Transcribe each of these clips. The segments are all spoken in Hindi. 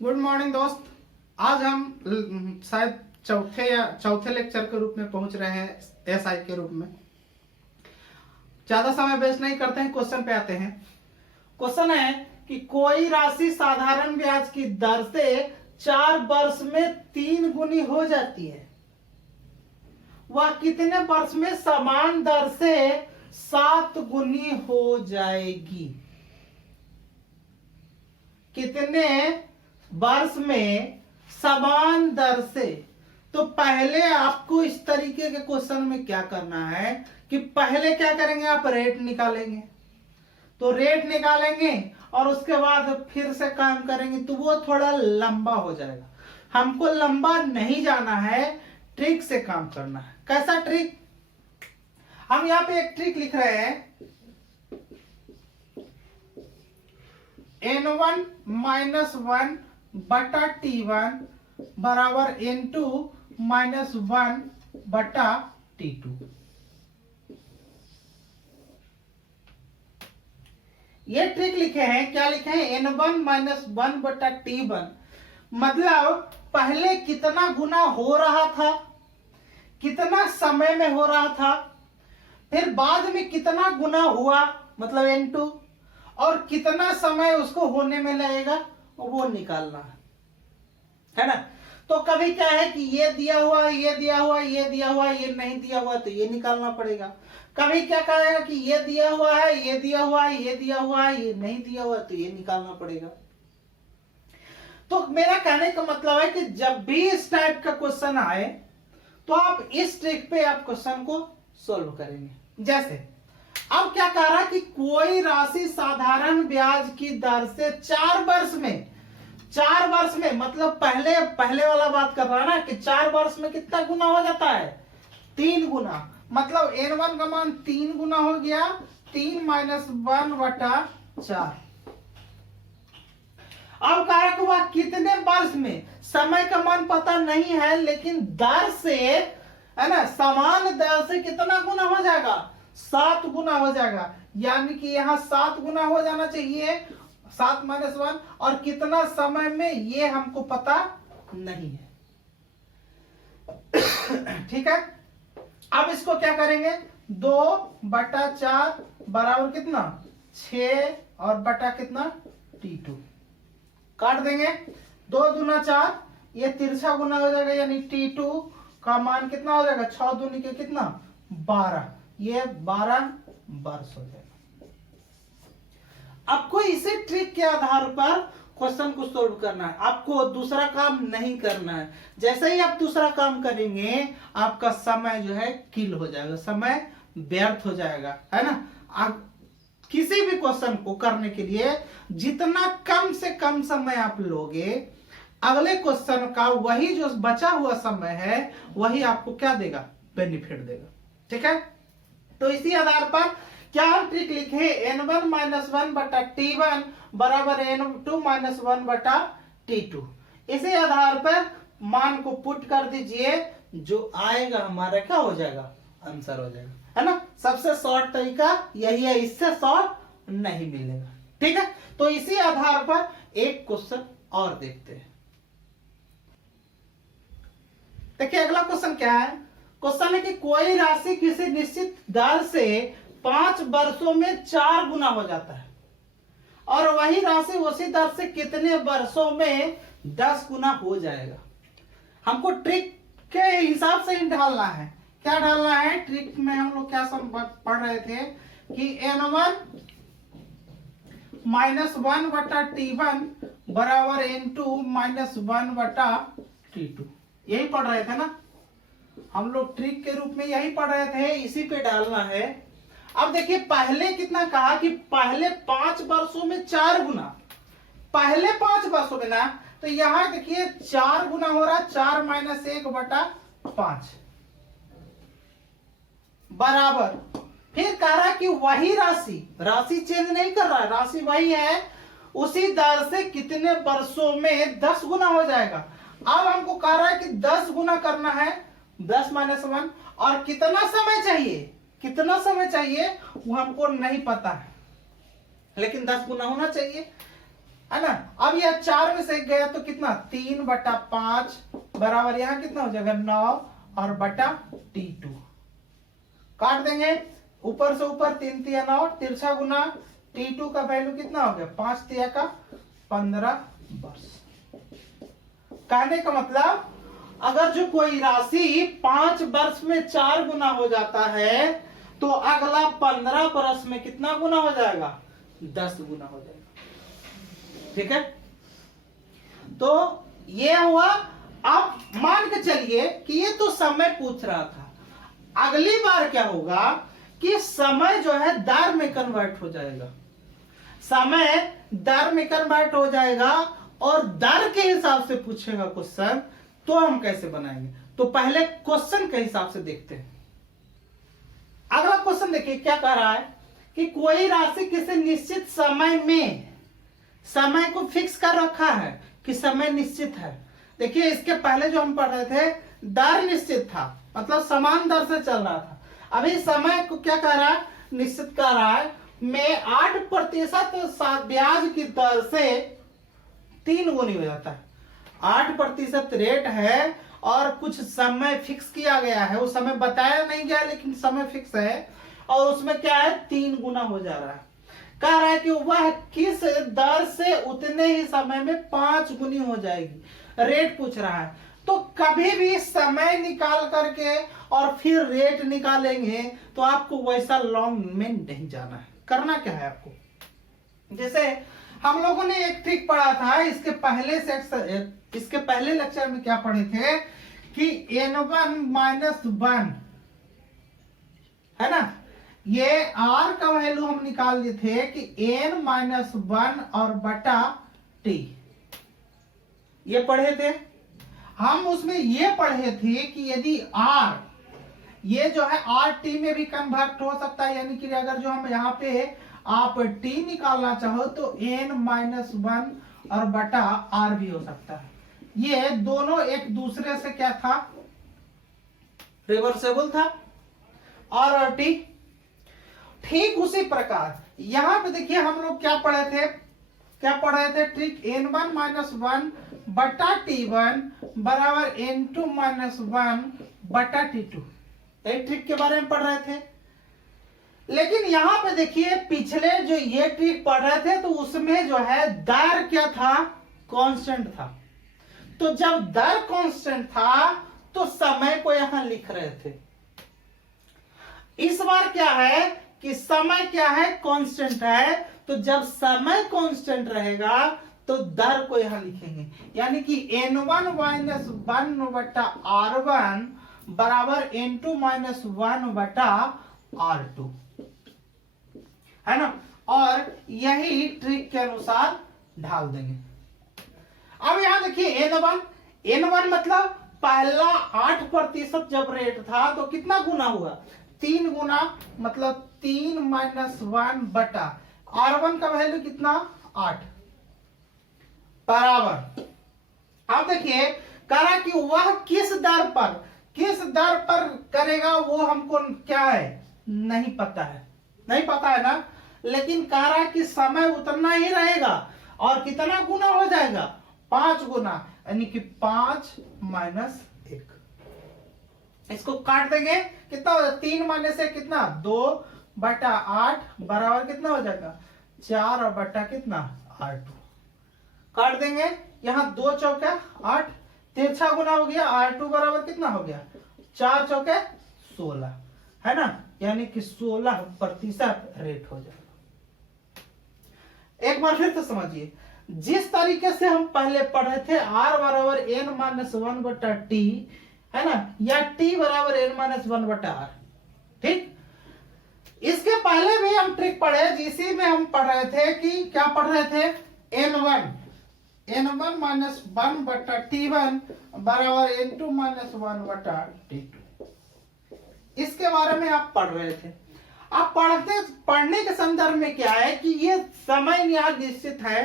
गुड मॉर्निंग दोस्त। आज हम शायद चौथे लेक्चर के रूप में पहुंच रहे हैं एसआई के रूप में। ज्यादा समय वेस्ट नहीं करते हैं, क्वेश्चन पे आते हैं। क्वेश्चन है कि कोई राशि साधारण ब्याज की दर से 4 वर्ष में 3 गुनी हो जाती है, वह कितने वर्ष में समान दर से 7 गुनी हो जाएगी? कितने वर्ष में समान दर से? तो पहले आपको इस तरीके के क्वेश्चन में क्या करना है कि पहले क्या करेंगे, आप रेट निकालेंगे। तो रेट निकालेंगे और उसके बाद फिर से काम करेंगे, तो वो थोड़ा लंबा हो जाएगा। हमको लंबा नहीं जाना है, ट्रिक से काम करना है। कैसा ट्रिक? हम यहां पे एक ट्रिक लिख रहे हैं, N1 माइनस 1 बटा T1 बराबर N2 माइनस 1 बटा T2। ये ट्रिक लिखे हैं। क्या लिखे हैं? N1 माइनस 1 बटा T1, मतलब पहले कितना गुना हो रहा था, कितना समय में हो रहा था, फिर बाद में कितना गुना हुआ मतलब N2, और कितना समय उसको होने में लगेगा वो निकालना है ना। तो कभी क्या है कि ये दिया हुआ है, ये दिया हुआ है, ये दिया हुआ है, ये नहीं दिया हुआ है, तो ये निकालना पड़ेगा। कभी क्या कहेगा कि ये दिया हुआ है, ये दिया हुआ है, ये दिया हुआ है, ये नहीं दिया हुआ है, तो ये निकालना पड़ेगा। तो मेरा कहने का मतलब है कि जब भी इस टाइप का क्वेश्चन आए तो आप इस ट्रिक पे आप क्वेश्चन को सोल्व करेंगे। जैसे अब क्या कह रहा है कि कोई राशि साधारण ब्याज की दर से 4 वर्ष में मतलब पहले वाला बात कर रहा है ना कि 4 वर्ष में कितना गुना हो जाता है? 3 गुना। मतलब N1 का मान 3 गुना हो गया, 3 माइनस 1 बटा 4। अब कह रहा कि वह कितने वर्ष में, समय का मान पता नहीं है, लेकिन दर से है ना, समान दर से कितना गुना हो जाएगा? 7 गुना हो जाएगा। यानी कि यहाँ 7 गुना हो जाना चाहिए, 7 माइनस 1, और कितना समय में ये हमको पता नहीं है। ठीक है, अब इसको क्या करेंगे? 2 बटा 4 बराबर कितना? 6 और बटा कितना? T2 काट देंगे। 2 दूना 4, ये तिरछा गुना हो जाएगा, यानी T2 का मान कितना हो जाएगा? 6 दूनी के कितना? 12, ये 12 वर्ष हो जाएगा। आपको इसी ट्रिक के आधार पर क्वेश्चन को सोल्व करना है, आपको दूसरा काम नहीं करना है। जैसे ही आप दूसरा काम करेंगे आपका समय जो है किल हो जाएगा, समय व्यर्थ हो जाएगा, है ना। आप किसी भी क्वेश्चन को करने के लिए जितना कम से कम समय आप लोगे, अगले क्वेश्चन का वही जो बचा हुआ समय है वही आपको क्या देगा? बेनिफिट देगा। ठीक है, तो इसी आधार पर क्या हम ट्रिक लिखे? N1 माइनस 1 बटा T1 बराबर N2 माइनस 1 बटा T2। इसी आधार पर मान को पुट कर दीजिए, जो आएगा हमारा क्या हो जाएगा? आंसर हो जाएगा, है ना। सबसे शॉर्ट तरीका यही है, इससे शॉर्ट नहीं मिलेगा। ठीक है, तो इसी आधार पर एक क्वेश्चन और देखते हैं। देखिए अगला क्वेश्चन क्या है। क्वेश्चन है कि कोई राशि किसी निश्चित दर से 5 वर्षों में 4 गुना हो जाता है, और वही राशि उसी दर से कितने वर्षों में 10 गुना हो जाएगा? हमको ट्रिक के हिसाब से ही ढालना है। क्या ढालना है? ट्रिक में हम लोग क्या पढ़ रहे थे कि N1 माइनस 1 बटा T1 बराबर N2 माइनस 1 बटा T2, यही पढ़ रहे थे ना हम लोग। ट्रिक के रूप में यही पढ़ रहे थे, इसी पे डालना है। अब देखिए पहले कितना कहा कि पहले 5 वर्षों में 4 गुना, पहले 5 वर्षों में ना, तो यहां देखिए 4 गुना हो रहा है, 4 माइनस 1 बटा 5 बराबर। फिर कह रहा है कि वही राशि चेंज नहीं कर रहा है, राशि वही है, उसी दर से कितने वर्षों में 10 गुना हो जाएगा। अब हमको कह रहा है कि 10 गुना करना है, 10 माइनस 1, और कितना समय चाहिए वो हमको नहीं पता है, लेकिन 10 गुना होना चाहिए। है ना। अब यह 4 में से गया तो कितना 3/5 बराबर यहाँ कितना हो जाएगा 9 और बटा T2। काट देंगे ऊपर से ऊपर 3 तिया 9 तिरछा गुना T2 का वैल्यू कितना हो गया 5 तिया का 15 वर्ष। कहने का मतलब अगर जो कोई राशि 5 वर्ष में 4 गुना हो जाता है तो अगला 15 वर्ष में कितना गुना हो जाएगा 10 गुना हो जाएगा। ठीक है, तो ये हुआ। अब मान के चलिए कि ये तो समय पूछ रहा था, अगली बार क्या होगा कि समय जो है दर में कन्वर्ट हो जाएगा, समय दर में कन्वर्ट हो जाएगा और दर के हिसाब से पूछेगा क्वेश्चन, तो हम कैसे बनाएंगे। तो पहले क्वेश्चन के हिसाब से देखते हैं। अगला क्वेश्चन देखिए क्या कह रहा है कि कोई राशि किसी निश्चित समय में, समय को फिक्स कर रखा है कि समय निश्चित है। देखिए इसके पहले जो हम पढ़ रहे थे दर निश्चित था, मतलब समान दर से चल रहा था। अभी समय को क्या कह रहा है निश्चित कर रहा है, में 8% ब्याज की दर से 3 गुनी हो जाता है। 8% रेट है और कुछ समय फिक्स किया गया है, वो समय बताया नहीं गया लेकिन समय फिक्स है और उसमें क्या है 3 गुना हो जा रहा है। कह रहा है कि वह किस दर से उतने ही समय में 5 गुनी हो जाएगी, रेट पूछ रहा है। तो कभी भी समय निकाल करके और फिर रेट निकालेंगे तो आपको वैसा लॉन्ग में नहीं जाना है। करना क्या है आपको, जैसे हम लोगों ने एक ट्रिक पढ़ा था इसके पहले लेक्चर में क्या पढ़े थे कि n1 - 1 है ना, ये r का वैल्यू हम निकाल लिए थे कि n - 1 और बटा t, ये पढ़े थे हम। उसमें ये पढ़े थे कि यदि r ये जो है RT में भी कन्वर्ट हो सकता है, यानी कि अगर जो हम यहाँ पे आप t निकालना चाहो तो n - 1 और बटा r भी हो सकता है। ये दोनों एक दूसरे से क्या था रिवर्सेबल था r और t। ठीक उसी प्रकार यहां पे देखिए हम लोग क्या पढ़े थे ट्रिक n1 - 1 बटा t1 बराबर n2 - 1 बटा t2, यही ट्रिक के बारे में पढ़ रहे थे। लेकिन यहां पे देखिए पिछले जो ये ट्रिक पढ़ रहे थे तो उसमें जो है दर क्या था कांस्टेंट था। तो जब दर कांस्टेंट था तो समय को यहां लिख रहे थे। इस बार क्या है कि समय क्या है कांस्टेंट है, तो जब समय कांस्टेंट रहेगा तो दर को यहां लिखेंगे, यानी कि n1 - 1 बटा r1 बराबर n2 - 1 बटा r2, है ना। और यही ट्रिक के अनुसार ढाल देंगे। अब यहां देखिए n1 मतलब पहला 8% जब रेट था तो कितना गुना हुआ 3 गुना, मतलब 3 - 1 बटा r1 का वैल्यू कितना 8 बराबर। अब देखिए करा कि वह किस दर पर करेगा वो हमको क्या है नहीं पता है ना, लेकिन कह रहा कि समय उतना ही रहेगा और कितना गुना हो जाएगा 5 गुना, यानी कि 5 - 1। इसको काट देंगे कितना हो जाएगा 3 माइनस से कितना 2 बटा 8 बराबर कितना हो जाएगा 4 और बटा कितना r2। काट देंगे यहां 2 चौके 8, तिरछा गुना हो गया r2 बराबर कितना हो गया 4 चौके 16, है ना, यानी कि 16% रेट हो जाएगा। एक बार फिर से समझिए, जिस तरीके से हम पहले पढ़े थे r बराबर n - 1 बटा t, है ना, या t बराबर n - 1 बटा r, ठीक। इसके पहले भी हम ट्रिक पढ़े जिसी में हम पढ़ रहे थे कि क्या पढ़ रहे थे n1 - 1 बटा t1 बराबर n2 - 1 बटा t2, इसके बारे में आप पढ़ रहे थे। आप पढ़ने के संदर्भ में क्या है कि ये समय यहाँ निश्चित है,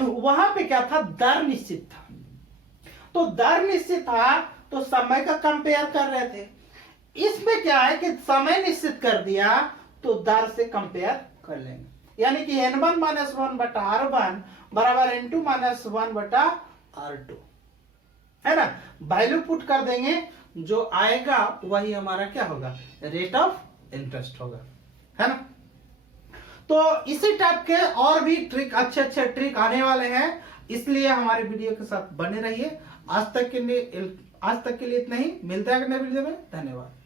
वहां पे क्या था दर निश्चित था। तो दर निश्चित था तो समय का कंपेयर कर रहे थे। इसमें क्या है कि समय निश्चित कर दिया तो दर से कंपेयर कर लेंगे। यानी कि N1 माइनस 1 बटा R1 बराबर N2 माइनस 1 बटा R2, है ना। वैल्यू पुट कर देंगे, जो आएगा वही हमारा क्या होगा, रेट ऑफ इंटरेस्ट होगा, है ना। तो इसी टाइप के और भी ट्रिक, अच्छे अच्छे ट्रिक आने वाले हैं, इसलिए हमारे वीडियो के साथ बने रहिए। आज तक के लिए इतना ही, मिलते हैं अगले वीडियो में, धन्यवाद।